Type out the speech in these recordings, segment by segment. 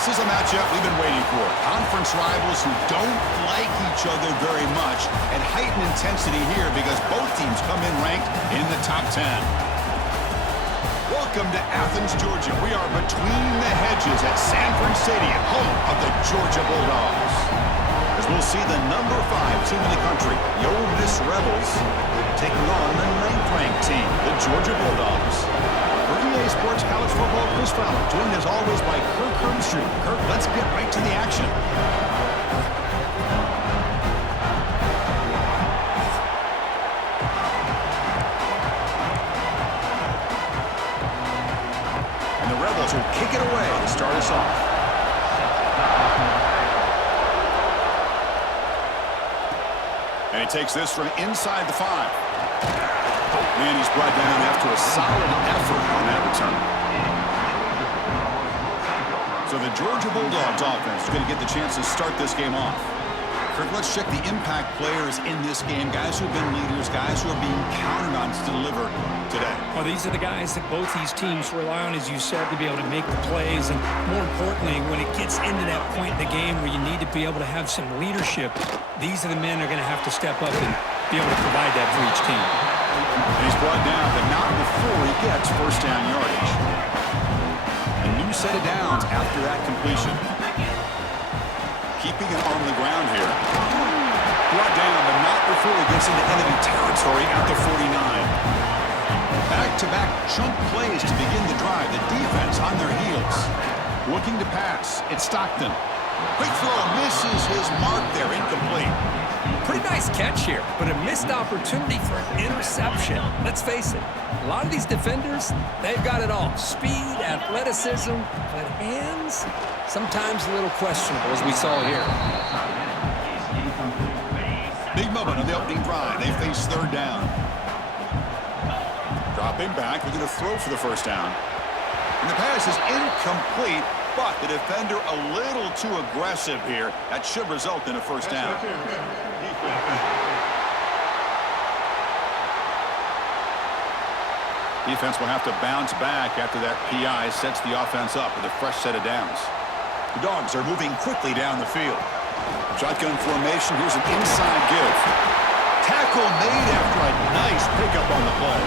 This is a matchup we've been waiting for. Conference rivals who don't like each other very much, and heightened intensity here because both teams come in ranked in the top 10. Welcome to Athens, Georgia. We are between the hedges at Sanford Stadium, home of the Georgia Bulldogs. As we'll see the number 5 team in the country, the Ole Miss Rebels, taking on the 9th-ranked team, the Georgia Bulldogs. For EA Sports College Football, Chris Fowler, joined as always by Kirk Herbstreit. Kirk, let's get right to the action. And the Rebels will kick it away to start us off. And he takes this from inside the 5. And he's brought down after a solid effort on that return. So the Georgia Bulldogs offense is going to get the chance to start this game off. Kirk, let's check the impact players in this game, guys who have been leaders, guys who are being counted on to deliver today. Well, these are the guys that both these teams rely on, as you said, to be able to make the plays. And more importantly, when it gets into that point in the game where you need to be able to have some leadership, these are the men that are going to have to step up and be able to provide that for each team. And he's brought down, but not before he gets first down yardage. A new set of downs after that completion. Keeping it on the ground here. Brought down, but not before he gets into enemy territory at the 49. Back-to-back chunk plays to begin the drive. The defense on their heels. Looking to pass. It's Stockton. Quick throw, misses his mark there, incomplete. Pretty nice catch here, but a missed opportunity for an interception. Let's face it, a lot of these defenders, they've got it all. Speed, athleticism, but hands, sometimes a little questionable, as we saw here. Big moment on the opening drive. They face third down. Dropping back, they're going to throw for the first down. And the pass is incomplete. But the defender a little too aggressive here. That should result in a first down. Defense will have to bounce back after that PI sets the offense up with a fresh set of downs. The Dogs are moving quickly down the field. Shotgun formation. Here's an inside give. Tackle made after a nice pickup on the play.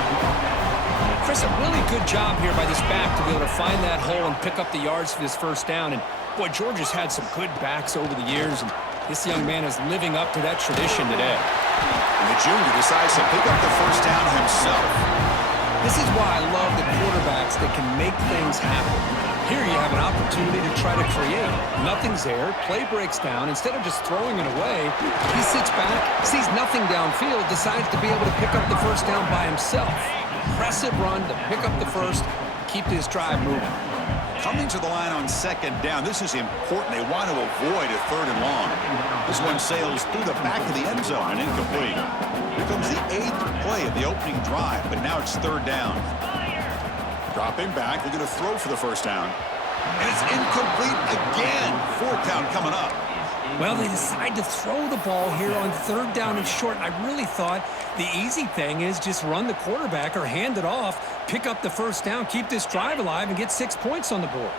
Chris, a really good job here by this back to be able to find that hole and pick up the yards for this first down. And, boy, Georgia's had some good backs over the years, and this young man is living up to that tradition today. And the junior decides to pick up the first down himself. This is why I love the quarterbacks that can make things happen. Here you have an opportunity to try to create. Nothing's there. Play breaks down. Instead of just throwing it away, he sits back, sees nothing downfield, decides to be able to pick up the first down by himself. Impressive run to pick up the first, keep this drive moving. Coming to the line on second down, this is important. They want to avoid a third and long. This one sails through the back of the end zone and incomplete. Here comes the 8th play of the opening drive, but now it's third down. Dropping back, they're going to throw for the first down. And it's incomplete again. Fourth down coming up. Well, they decide to throw the ball here on third down and short. I really thought the easy thing is just run the quarterback or hand it off, pick up the first down, keep this drive alive, and get 6 points on the board.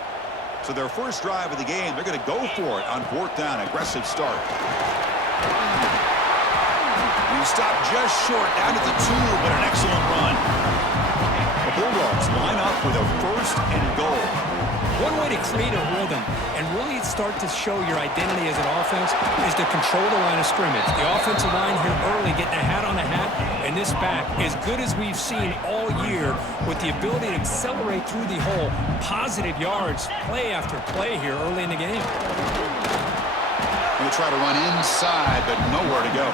So their first drive of the game, they're going to go for it on fourth down. Aggressive start. And he stopped just short, down to the 2, but an excellent run. The Bulldogs line up with a first and goal. One way to create a rhythm and really start to show your identity as an offense is to control the line of scrimmage. The offensive line here early getting a hat on a hat, and this back, as good as we've seen all year with the ability to accelerate through the hole, positive yards, play after play here early in the game. We'll try to run inside, but nowhere to go.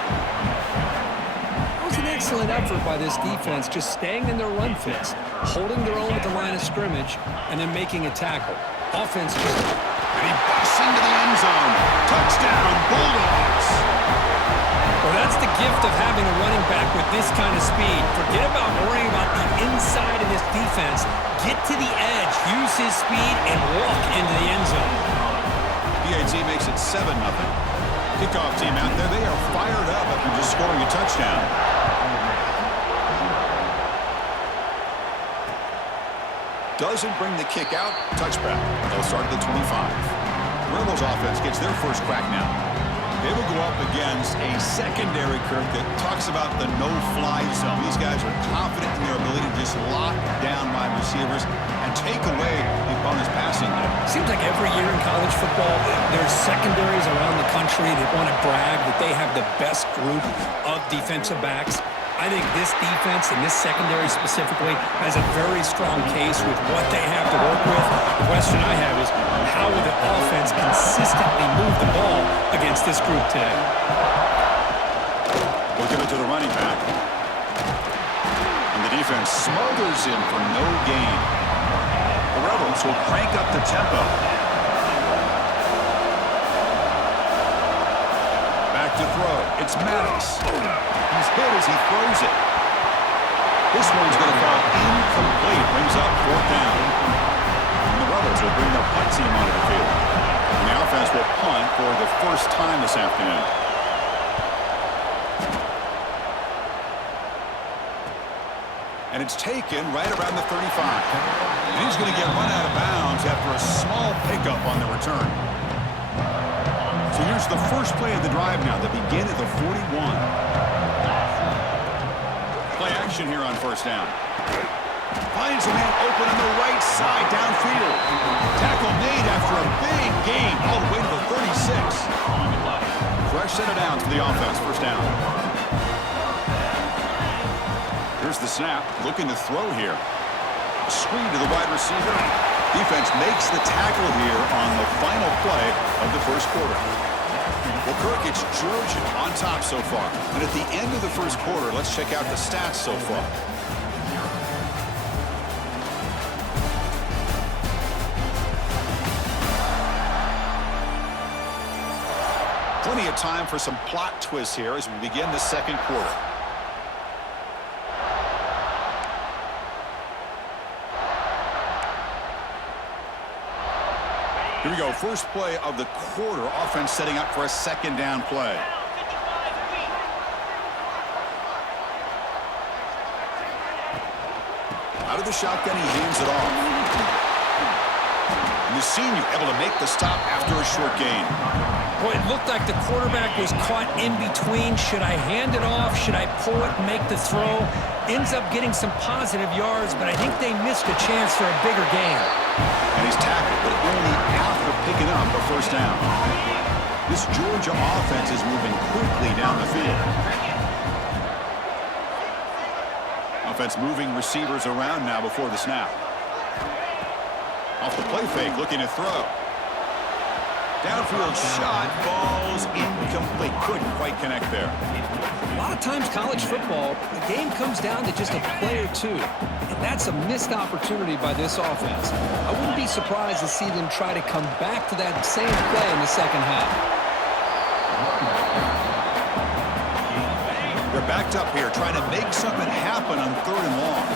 That was an excellent effort by this defense, just staying in their run fits, holding their own at the line of scrimmage, and then making a tackle. Offense just... And he busts into the end zone. Touchdown, Bulldogs. Well, that's the gift of having a running back with this kind of speed. Forget about worrying about the inside of this defense. Get to the edge, use his speed, and walk into the end zone. PAT makes it 7-0. Kickoff team out there, they are fired up after just scoring a touchdown. Doesn't bring the kick out. Touchback. They'll start at the 25. Rebels offense gets their first crack now. They will go up against a secondary, Kirk, that talks about the no-fly zone. These guys are confident in their ability to just lock down wide receivers and take away the opponent's passing game. Seems like every year in college football, there's secondaries around the country that want to brag that they have the best group of defensive backs. I think this defense and this secondary specifically has a very strong case with what they have to work with. The question I have is, how will the offense consistently move the ball against this group today? We'll give it to the running back. And the defense smothers him for no gain. The Rebels will crank up the tempo. Back to throw. It's Maddox. He's hit as he throws it. This one's going to fall incomplete. Brings up 4th down. And the Rebels will bring their punt team onto the field. And the offense will punt for the first time this afternoon. And it's taken right around the 35. And he's going to get run out of bounds after a small pickup on the return. So here's the first play of the drive now. They begin at the 41. Play action here on 1st down. Finds a man open on the right side downfield. Tackle made after a big gain all the way to the 36. Fresh set of downs for the offense. 1st down. Here's the snap. Looking to throw here. Screen to the wide receiver. Defense makes the tackle here on the final play of the 1st quarter. Well, Kirk, it's Georgia on top so far. And at the end of the 1st quarter, let's check out the stats so far. Plenty of time for some plot twists here as we begin the 2nd quarter. Here we go. First play of the quarter. Offense setting up for a 2nd down play. Out of the shotgun, he hands it off. And the senior able to make the stop after a short gain. Boy, it looked like the quarterback was caught in between. Should I hand it off? Should I pull it and make the throw? Ends up getting some positive yards, but I think they missed a chance for a bigger gain. And he's tackled, but only after picking up a 1st down. This Georgia offense is moving quickly down the field. Offense moving receivers around now before the snap. Off the play fake, looking to throw. Downfield shot, falls incomplete. Couldn't quite connect there. A lot of times college football, the game comes down to just a play or two. And that's a missed opportunity by this offense. I wouldn't be surprised to see them try to come back to that same play in the 2nd half. They're backed up here, trying to make something happen on 3rd and long.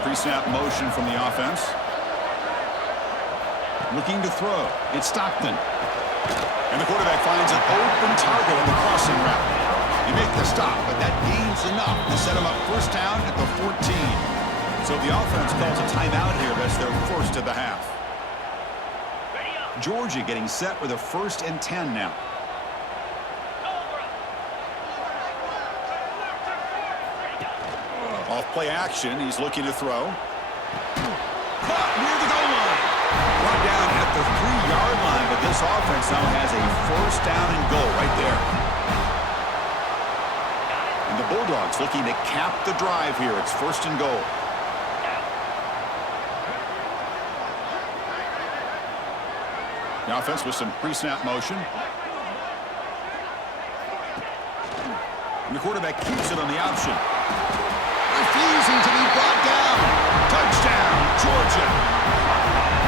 Pre-snap motion from the offense. Looking to throw. It's Stockton. And the quarterback finds an open target on the crossing route. He makes the stop, but that gains enough to set him up 1st down at the 14. So the offense calls a timeout here. That's their 1st of the half. Georgia getting set with a 1st and 10 now. Off play action. He's looking to throw. Caught near the goal line. Brought down at the 3-yard line, but this offense now has a 1st down and goal right there. And the Bulldogs looking to cap the drive here. It's 1st and goal. The offense with some pre-snap motion. And the quarterback keeps it on the option. Refusing to be brought down. Touchdown, Georgia.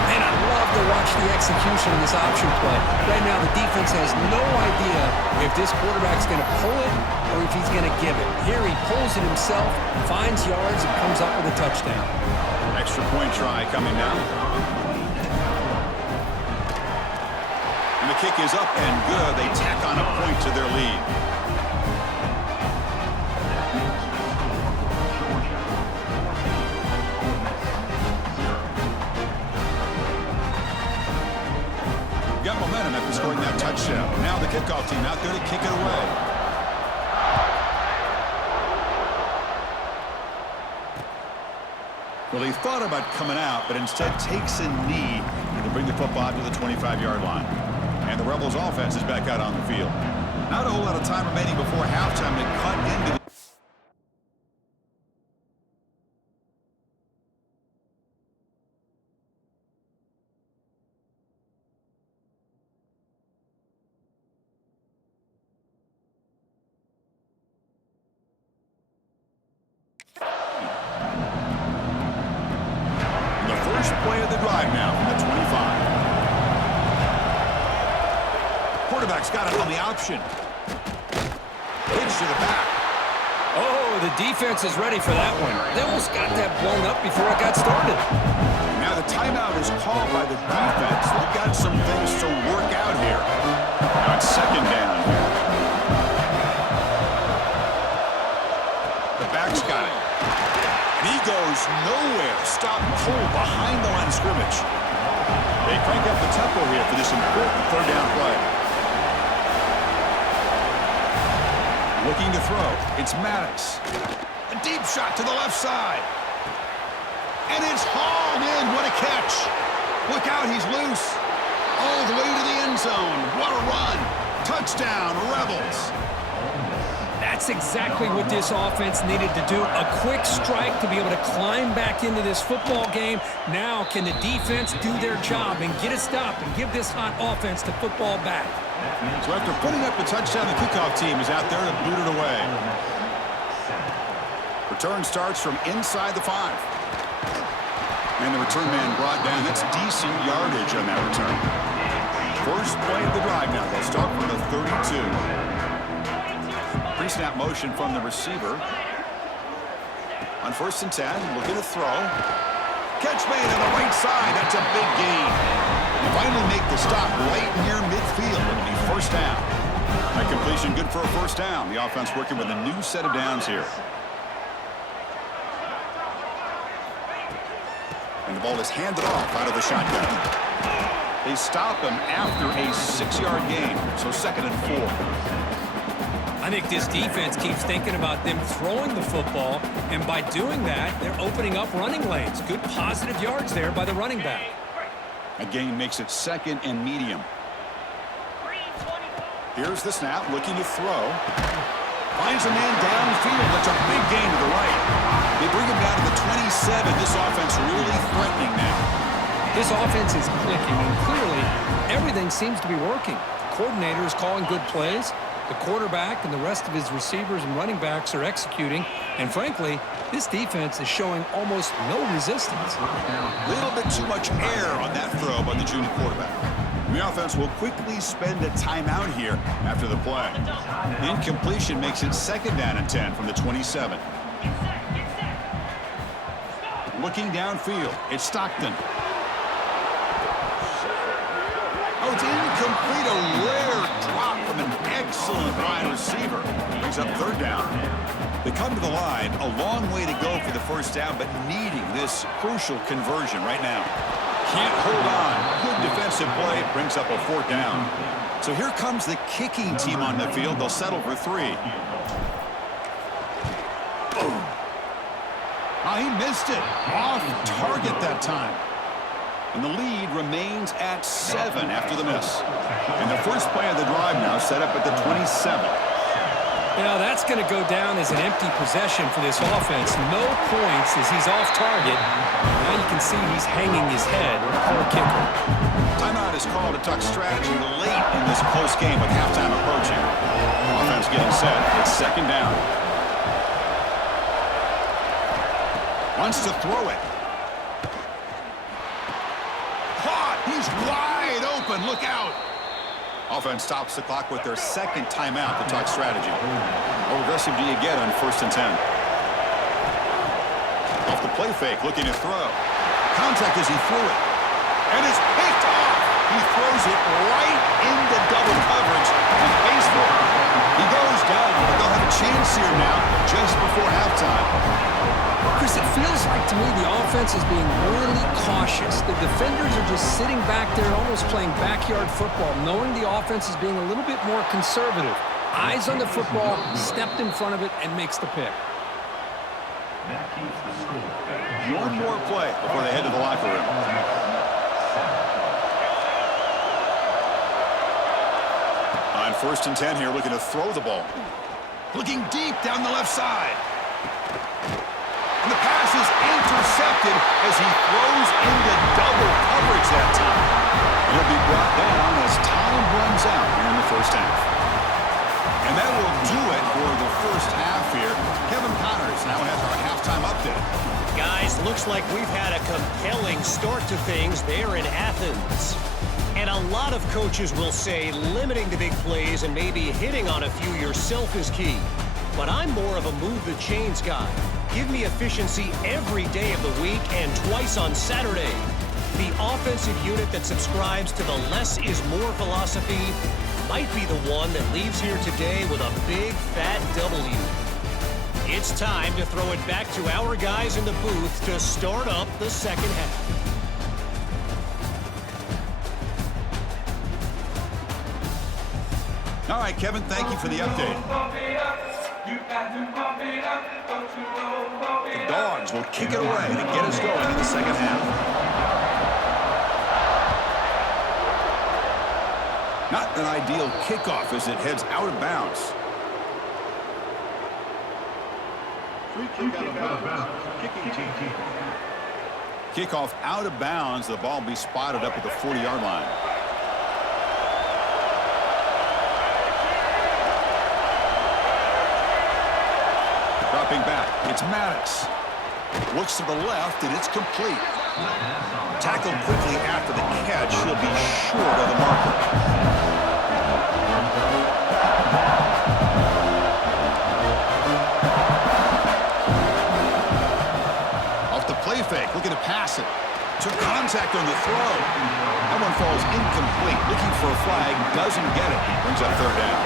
Man, I love to watch the execution of this option play. Right now, the defense has no idea if this quarterback's going to pull it or if he's going to give it. Here he pulls it himself, finds yards, and comes up with a touchdown. Extra point try coming down. And the kick is up and good. They tack on a point to their lead. kickoff team out there to kick it away. Well, he thought about coming out, but instead takes a knee to bring the football to the 25-yard line. And the Rebels offense is back out on the field. Not a whole lot of time remaining before halftime to cut into the play of the drive now from the 25. Quarterback's got it on the option. Pitch to the back. Oh, the defense is ready for that one. They almost got that blown up before it got started. Now the timeout is called by the defense. They've got some things to work out here. Now it's second down here. The back's got it. And he goes nowhere. Stop cold behind the line of scrimmage. They crank up the tempo here for this important third down play. Looking to throw. It's Maddox. A deep shot to the left side. And it's hauled in. What a catch. Look out, he's loose. All the way to the end zone. What a run. Touchdown, Rebels. That's exactly what this offense needed to do. A quick strike to be able to climb back into this football game. Now can the defense do their job and get a stop and give this hot offense the football back? So after putting up the touchdown, the kickoff team is out there to boot it away. Return starts from inside the 5. And the return man brought down. That's decent yardage on that return. First play of the drive now. They'll start from the 32. Pre-snap motion from the receiver. On 1st and 10, looking to throw. Catch made on the right side. That's a big gain. And finally make the stop right near midfield. It'll be first down. That completion good for a first down. The offense working with a new set of downs here. And the ball is handed off out of the shotgun. They stop him after a 6-yard gain. So 2nd and 4. I think this defense keeps thinking about them throwing the football, and by doing that, they're opening up running lanes. Good positive yards there by the running back. A gain makes it 2nd and medium. Here's the snap, looking to throw. Finds a man downfield. That's a big gain to the right. They bring him down to the 27. This offense really threatening now. This offense is clicking, and clearly everything seems to be working. The coordinator is calling good plays. The quarterback and the rest of his receivers and running backs are executing. And frankly, this defense is showing almost no resistance. A little bit too much air on that throw by the junior quarterback. The offense will quickly spend a timeout here after the play. Incompletion makes it 2nd down and 10 from the 27. Looking downfield, it's Stockton. Oh, it's incomplete. A rare drop from an excellent wide receiver. Brings up 3rd down. They come to the line, a long way to go for the first down, but needing this crucial conversion right now. Can't hold on. Good defensive play. Brings up a 4th down. So here comes the kicking team on the field. They'll settle for 3. Oh, he missed it. Off target that time. And the lead remains at 7 after the miss. And the first play of the drive now set up at the 27. Now that's going to go down as an empty possession for this offense. No points as he's off target. Now you can see he's hanging his head. Poor kicker. Timeout is called to tuck strategy late in this close game with halftime approaching. Offense getting set. It's 2nd down. Wants to throw it. He's wide open. Look out. Offense stops the clock with their 2nd timeout to talk strategy. How aggressive do you get on 1st and 10? Off the play fake, looking to throw. Contact as he threw it. And it's picked off. He throws it right into double coverage and pays for it. He goes down, but they'll have a chance here now just before halftime. Chris, it feels like to me the offense is being really cautious. The defenders are just sitting back there almost playing backyard football, knowing the offense is being a little bit more conservative. Eyes on the football, stepped in front of it, and makes the pick. One more play before they head to the locker room. On 1st and 10 here, looking to throw the ball. Looking deep down the left side. And the pass is intercepted as he throws into double coverage that time. And he'll be brought down as time runs out here in the first half. And that will do it for the first half here. Kevin Connors now has our halftime update. Guys, looks like we've had a compelling start to things there in Athens. And a lot of coaches will say limiting the big plays and maybe hitting on a few yourself is key. But I'm more of a move the chains guy. Give me efficiency every day of the week and twice on Saturday. The offensive unit that subscribes to the less is more philosophy might be the one that leaves here today with a big fat W. It's time to throw it back to our guys in the booth to start up the second half. All right, Kevin, thank you for the update. The Dogs will kick it away to get us going in the second half. Not an ideal kickoff as it heads out of bounds. Kickoff out of bounds. The ball will be spotted up at the 40-yard line. Dropping back, it's Maddox. Looks to the left, and it's complete. Tackled quickly after the catch. He'll be short of the marker. Off the play fake, looking to pass it. Took contact on the throw. That one falls incomplete. Looking for a flag, doesn't get it. Brings up 3rd down.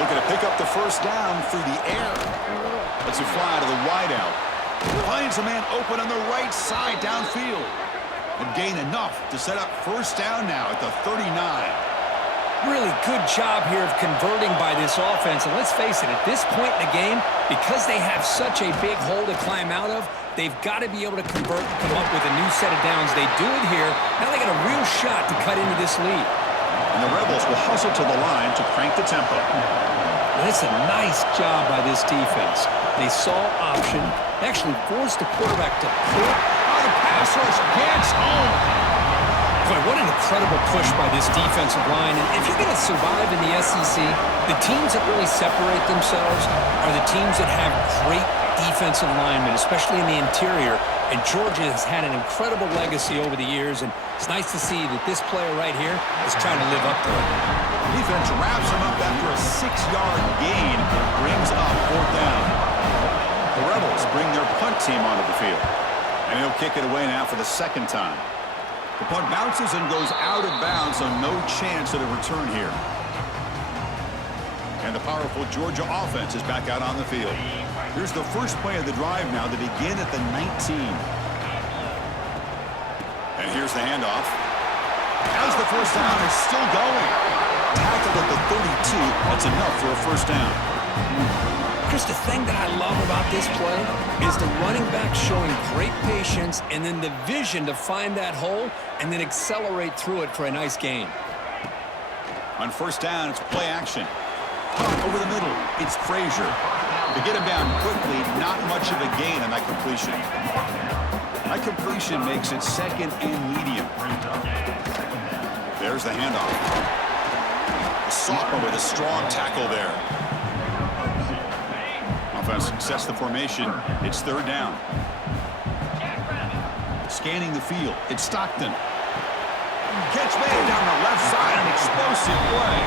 Looking to pick up the first down through the air. Lets it fly to the wideout. Finds a man open on the right side downfield. And gain enough to set up first down now at the 39. Really good job here of converting by this offense. And let's face it, at this point in the game, because they have such a big hole to climb out of, they've got to be able to convert and come up with a new set of downs. They do it here. Now they got a real shot to cut into this lead. And the Rebels will hustle to the line to crank the tempo. And it's a nice job by this defense. They saw option, actually forced the quarterback to pull. Oh, the pass rush gets home. Boy, what an incredible push by this defensive line. And if you're going to survive in the SEC, the teams that really separate themselves are the teams that have great defensive linemen, especially in the interior. And Georgia has had an incredible legacy over the years, and it's nice to see that this player right here is trying to live up to it. Defense wraps him up after a 6-yard gain, brings up 4th down. The Rebels bring their punt team onto the field, and he'll kick it away now for the 2nd time. The punt bounces and goes out of bounds, so no chance at a return here. And the powerful Georgia offense is back out on the field. Here's the first play of the drive now to begin at the 19. And here's the handoff. As the first down is still going. Tackled at the 32. That's enough for a first down. Chris, the thing that I love about this play is the running back showing great patience and then the vision to find that hole and then accelerate through it for a nice gain. On first down, it's play action. Over the middle, it's Frazier. To get him down quickly, not much of a gain on that completion. That completion makes it 2nd and medium. There's the handoff. The sophomore with a strong tackle there. Offense sets the formation. It's 3rd down. Scanning the field, it's Stockton. Catch made down the left side, an explosive play.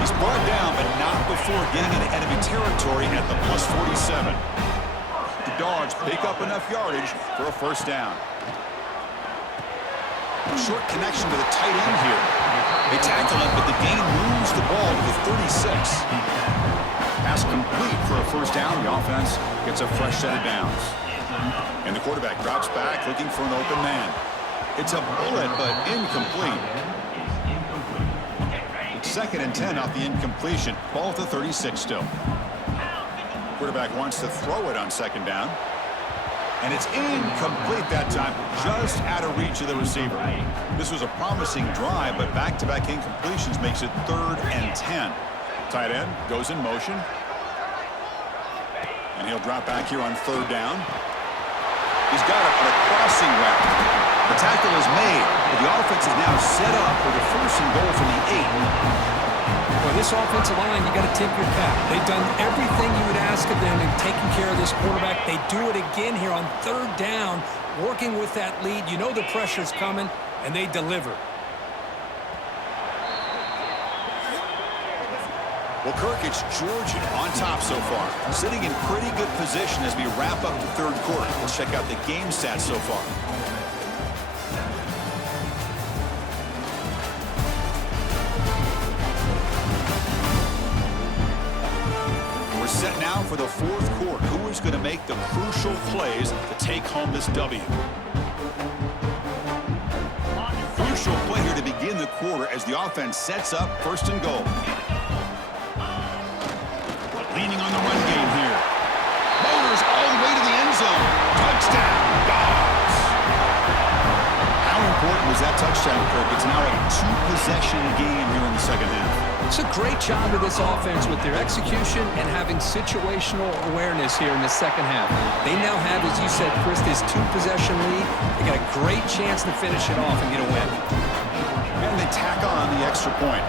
He's brought down, but not before getting into enemy territory at the +47. The Dogs pick up enough yardage for a first down. Short connection to the tight end here. They tackle him, but the gain moves the ball to the 36. now, the offense gets a fresh set of downs. And the quarterback drops back looking for an open man. It's a bullet, but incomplete. It's 2nd and 10 off the incompletion. Ball at the 36 still. Quarterback wants to throw it on 2nd down. And it's incomplete that time, just out of reach of the receiver. This was a promising drive, but back-to-back incompletions makes it 3rd and 10. Tight end goes in motion. And he'll drop back here on 3rd down. He's got it on a crossing route. The tackle is made, but the offense is now set up for the 1st and goal from the 8. For this offensive line, you got to tip your cap. They've done everything you would ask of them in taking care of this quarterback. They do it again here on 3rd down, working with that lead. You know the pressure's coming, and they deliver. Well, Kirk, it's Georgia on top so far, sitting in pretty good position as we wrap up the 3rd quarter. Let's check out the game stats so far. Set now for the 4th quarter. Who is going to make the crucial plays to take home this W? Crucial play here to begin the quarter as the offense sets up 1st and goal. Leaning on the run game here. Motors all the way to the end zone. Touchdown, Dogs. How important was that touchdown, Kirk? It's now a 2-possession game here in the 2nd half. It's a great job of this offense with their execution and having situational awareness here in the 2nd half. They now have, as you said, Chris, this 2-possession lead. They got a great chance to finish it off and get a win. And they tack on the extra point.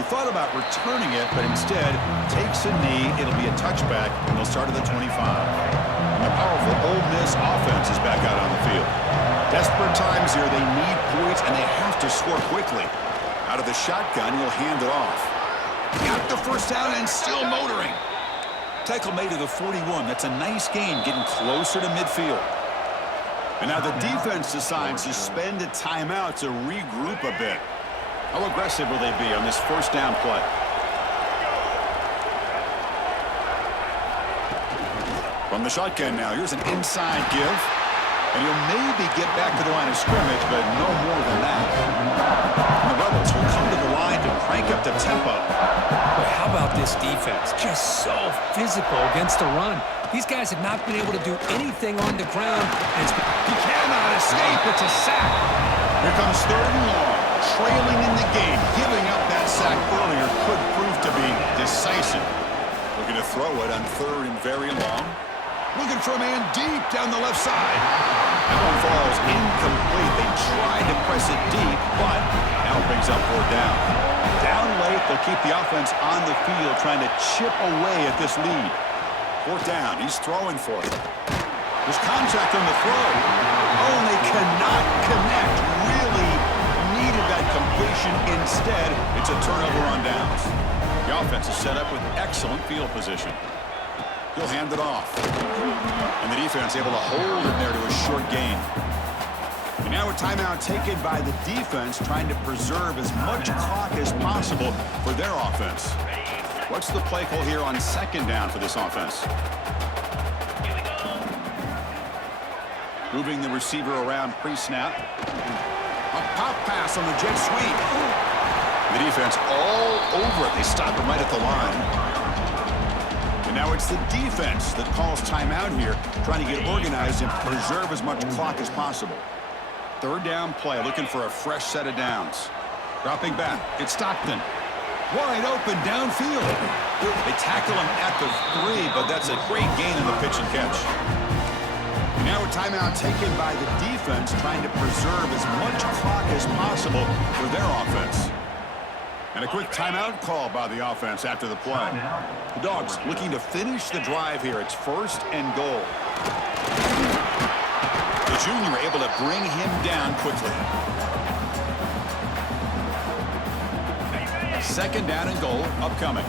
He thought about returning it, but instead takes a knee. It'll be a touchback, and they'll start at the 25. And the powerful Ole Miss offense is back out on the field. Desperate times here. They need points, and they have to score quickly. Out of the shotgun, he'll hand it off. Got the 1st down and still motoring. Tackle made to the 41. That's a nice gain, getting closer to midfield. And now the defense decides to spend a timeout to regroup a bit. How aggressive will they be on this 1st down play? From the shotgun now, here's an inside give. And he'll maybe get back to the line of scrimmage, but no more than that. And the Rebels will come to the line to crank up the tempo. Boy, how about this defense? Just so physical against the run. These guys have not been able to do anything on the ground. And he cannot escape. It's a sack. Here comes 3rd and long. Trailing in the game. Giving up that sack earlier could prove to be decisive. Looking to throw it on 3rd and very long. Looking for a man deep down the left side. That one falls incomplete. They tried to press it deep, but now brings up 4th down. Down late, they'll keep the offense on the field, trying to chip away at this lead. 4th down, he's throwing for it. There's contact on the throw. Oh, and they cannot connect. Really needed that completion. Instead, it's a turnover on downs. The offense is set up with excellent field position. He'll hand it off. And the defense able to hold it there to a short gain. And now a timeout taken by the defense, trying to preserve as much clock as possible for their offense. What's the play call here on 2nd down for this offense? Moving the receiver around pre-snap. A pop pass on the jet sweep. The defense all over it. They stop him right at the line. And now it's the defense that calls timeout here, trying to get organized and preserve as much clock as possible. 3rd down play, looking for a fresh set of downs. Dropping back, it's Stockton. Wide open downfield. They tackle him at the 3, but that's a great gain in the pitch and catch. And now a timeout taken by the defense, trying to preserve as much clock as possible for their offense. And a quick timeout call by the offense after the play. The Dogs looking to finish the drive here. It's 1st and goal. The junior able to bring him down quickly. 2nd down and goal upcoming.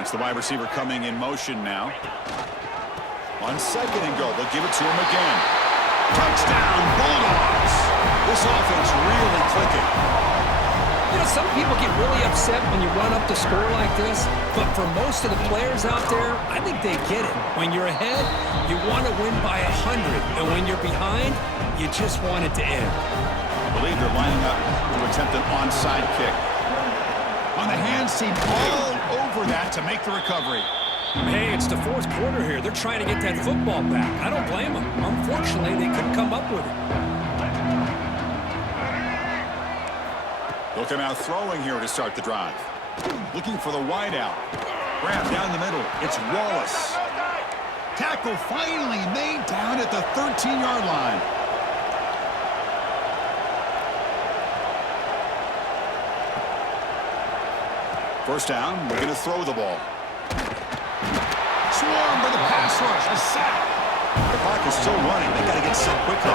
It's the wide receiver coming in motion now. On 2nd and goal, they'll give it to him again. Touchdown, Bulldogs. This offense really clicking. You know, some people get really upset when you run up the score like this, but for most of the players out there, I think they get it. When you're ahead, you want to win by 100, and when you're behind, you just want it to end. I believe they're lining up to attempt an onside kick. On the hands team, all over that to make the recovery. Hey, it's the fourth quarter here. They're trying to get that football back. I don't blame them. Unfortunately, they couldn't come up with it. Looking out throwing here to start the drive. Looking for the wide out. Grab down the middle. It's Wallace. Tackle finally made down at the 13-yard line. First down, we're going to throw the ball. Swarm for the pass rush. A sack. The clock is still running. They got to get set quickly.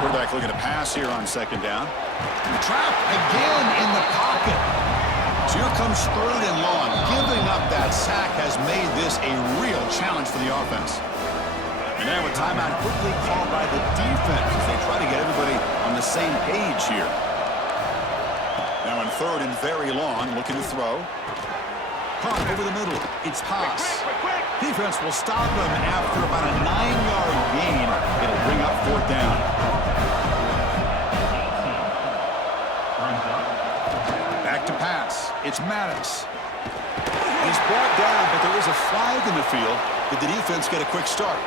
Quarterback looking to pass here on second down. Trap again in the pocket. So here comes third and long. Giving up that sack has made this a real challenge for the offense. And now a timeout quickly called by the defense as they try to get everybody on the same page here. Now in third and very long, looking to throw. Caught over the middle. It's Haas. Defense will stop him after about a 9-yard gain. It'll bring up fourth down. Back to pass. It's Maddox. He's brought down, but there is a flag in the field. Did the defense get a quick start?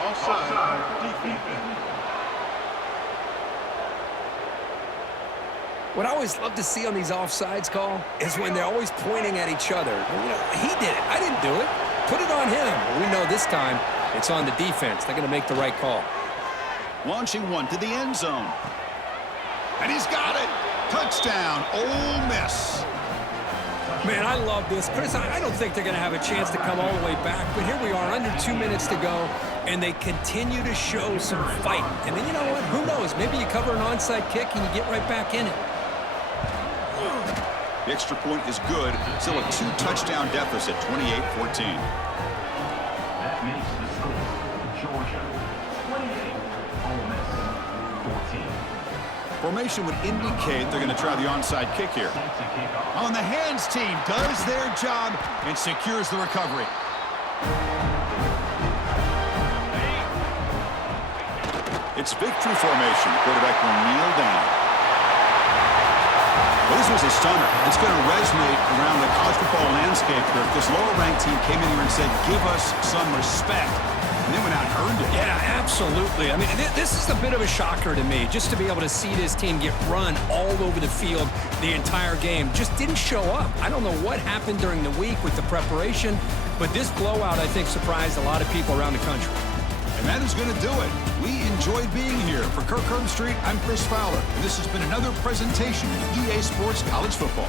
Offside. Defense. What I always love to see on these offsides call is when they're always pointing at each other. You know, he did it. I didn't do it. Put it on him. We know this time it's on the defense. They're going to make the right call. Launching one to the end zone. And he's got it. Touchdown, Ole Miss. Man, I love this. Chris, I don't think they're going to have a chance to come all the way back, but here we are, under 2 minutes to go, and they continue to show some fight. And then, you know what? Who knows? Maybe you cover an onside kick and you get right back in it. The extra point is good. Still a 2-touchdown deficit, 28-14. That makes the score. Georgia, 28, Ole Miss, 14. Formation would indicate they're going to try the onside kick here. On the hands team does their job and secures the recovery. It's victory formation. Quarterback will kneel down. Well, this was a stunner. It's going to resonate around the college football landscape here. If this lower-ranked team came in here and said, give us some respect, and they went out and earned it. Yeah, absolutely. I mean, this is a bit of a shocker to me, just to be able to see this team get run all over the field the entire game. Just didn't show up. I don't know what happened during the week with the preparation, but this blowout, I think, surprised a lot of people around the country. And that is going to do it. We enjoyed being here. For Kirk Herbstreit, I'm Chris Fowler, and this has been another presentation of EA Sports College Football.